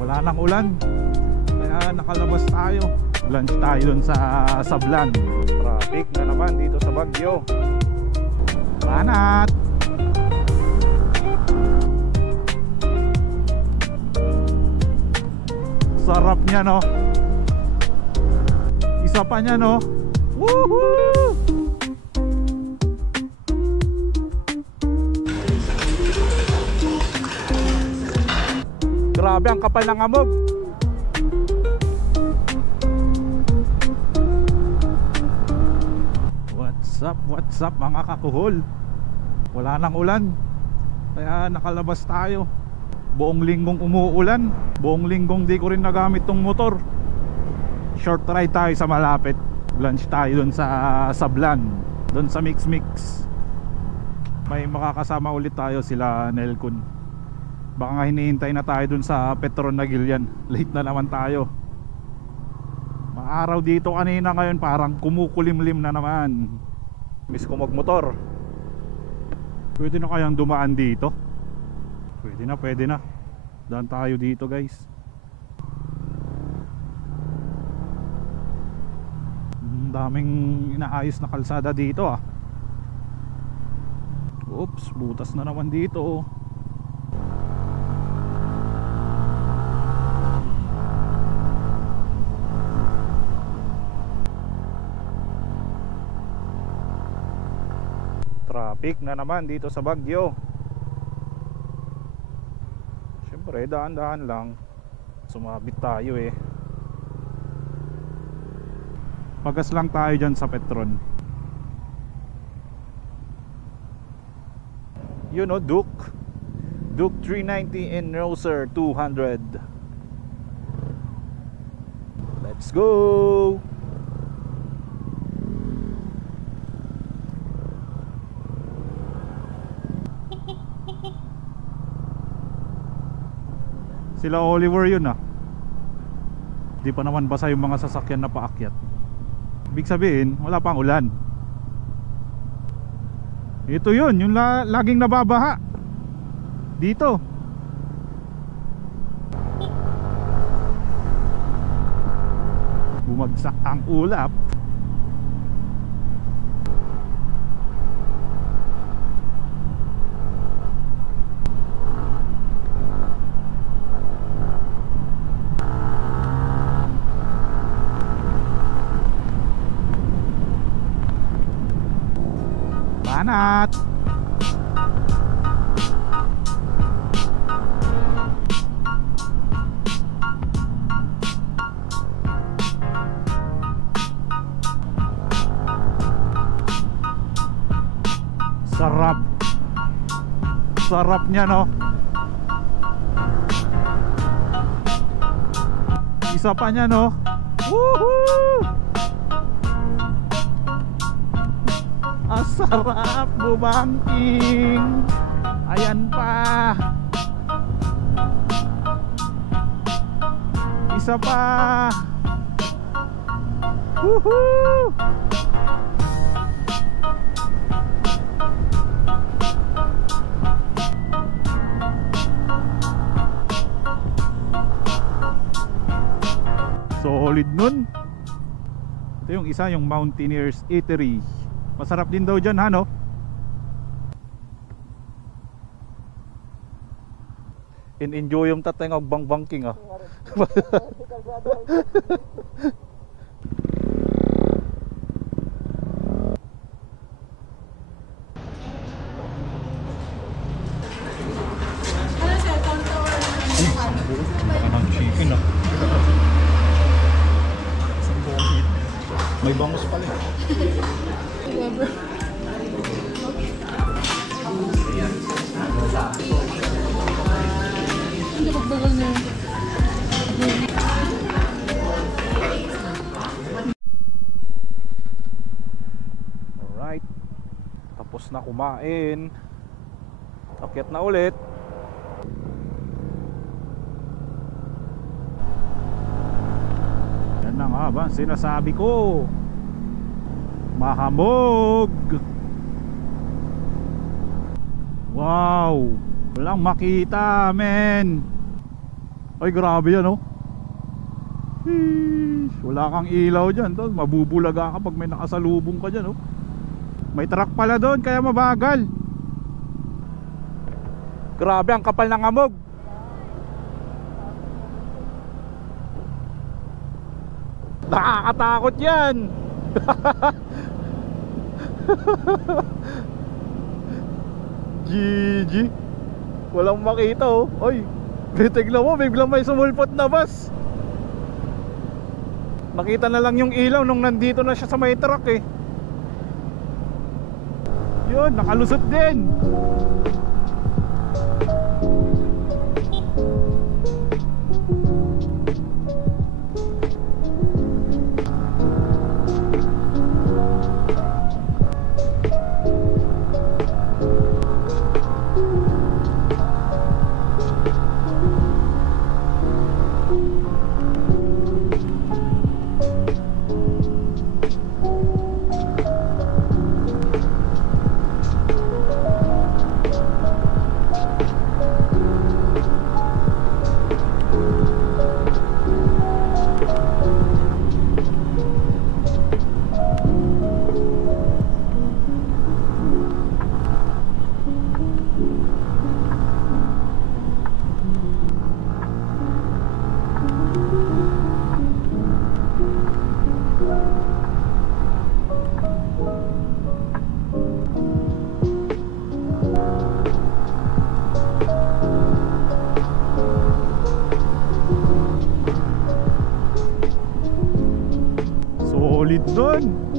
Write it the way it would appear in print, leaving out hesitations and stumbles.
Wala nang ulan, kaya nakalabas tayo. Lunch tayo dun sa Sablan. Traffic na naman dito sa Baguio. Banat! Sarap niya, no? Isa pa niya, no? Woohoo! Grabe ang kapal ng amog. What's up mga kakuhol? Wala nang ulan, kaya nakalabas tayo. Buong linggong umuulan. Buong linggong di ko rin nagamit tong motor. Short ride tayo sa malapit. Lunch tayo dun sa Sablan, dun sa Mix Mix. May makakasama ulit tayo, sila Nelcon. Baka nga hinihintay na tayo dun sa Petron na Gillian. Late na naman tayo. Maaraw dito kanina, ngayon parang kumukulimlim na naman. Miss ko magmotor. Pwede na kayang dumaan dito? Pwede na. Daan tayo dito, guys. Daming inaayos na kalsada dito, ah. Oops, butas na naman dito. Traffic na naman dito sa Baguio. Siyempre, daan-daan lang. Sumabit tayo eh. Pagas lang tayo dyan sa Petron. You know, Duke 390 and Roser 200. Let's go! Sila Oliver yun, ah. Di pa naman basa yung mga sasakyan na paakyat. Ibig sabihin, wala pang ulan. Ito yun, yung laging nababaha dito. Bumagsak ang ulap. Banat! Sarap niya, no? Isa pa niya, no? Woohoo! Sarap bumangking. Ayan pa. Isa pa. Woohoo! Solid nun. Ito yung isa, yung Mountaineers Eatery. Masarap din daw dyan, ha, no? In-enjoy yung tatay ng bang-bangking, ah. Baka ng chicken, ah. May bangus pala. Hindi pagbagal na. Alright. Tapos na kumain. Akyat na ulit. Yan na nga ba sinasabi ko. Mahamog. Wow, walang makita, men. Ay grabe yan, oh. Sheesh, wala kang ilaw dyan, tol. Mabubulaga ka pag may nakasalubong ka dyan, oh. May truck pala doon kaya mabagal. Grabe ang kapal ng amog. Nakakatakot yan. GG. Walang makita, oh. Oy, tignan mo, biglang may sumulpot na bus. Nakita na lang yung ilaw nung nandito na siya sa may truck, eh. Yun, nakalusot din. Solid doon.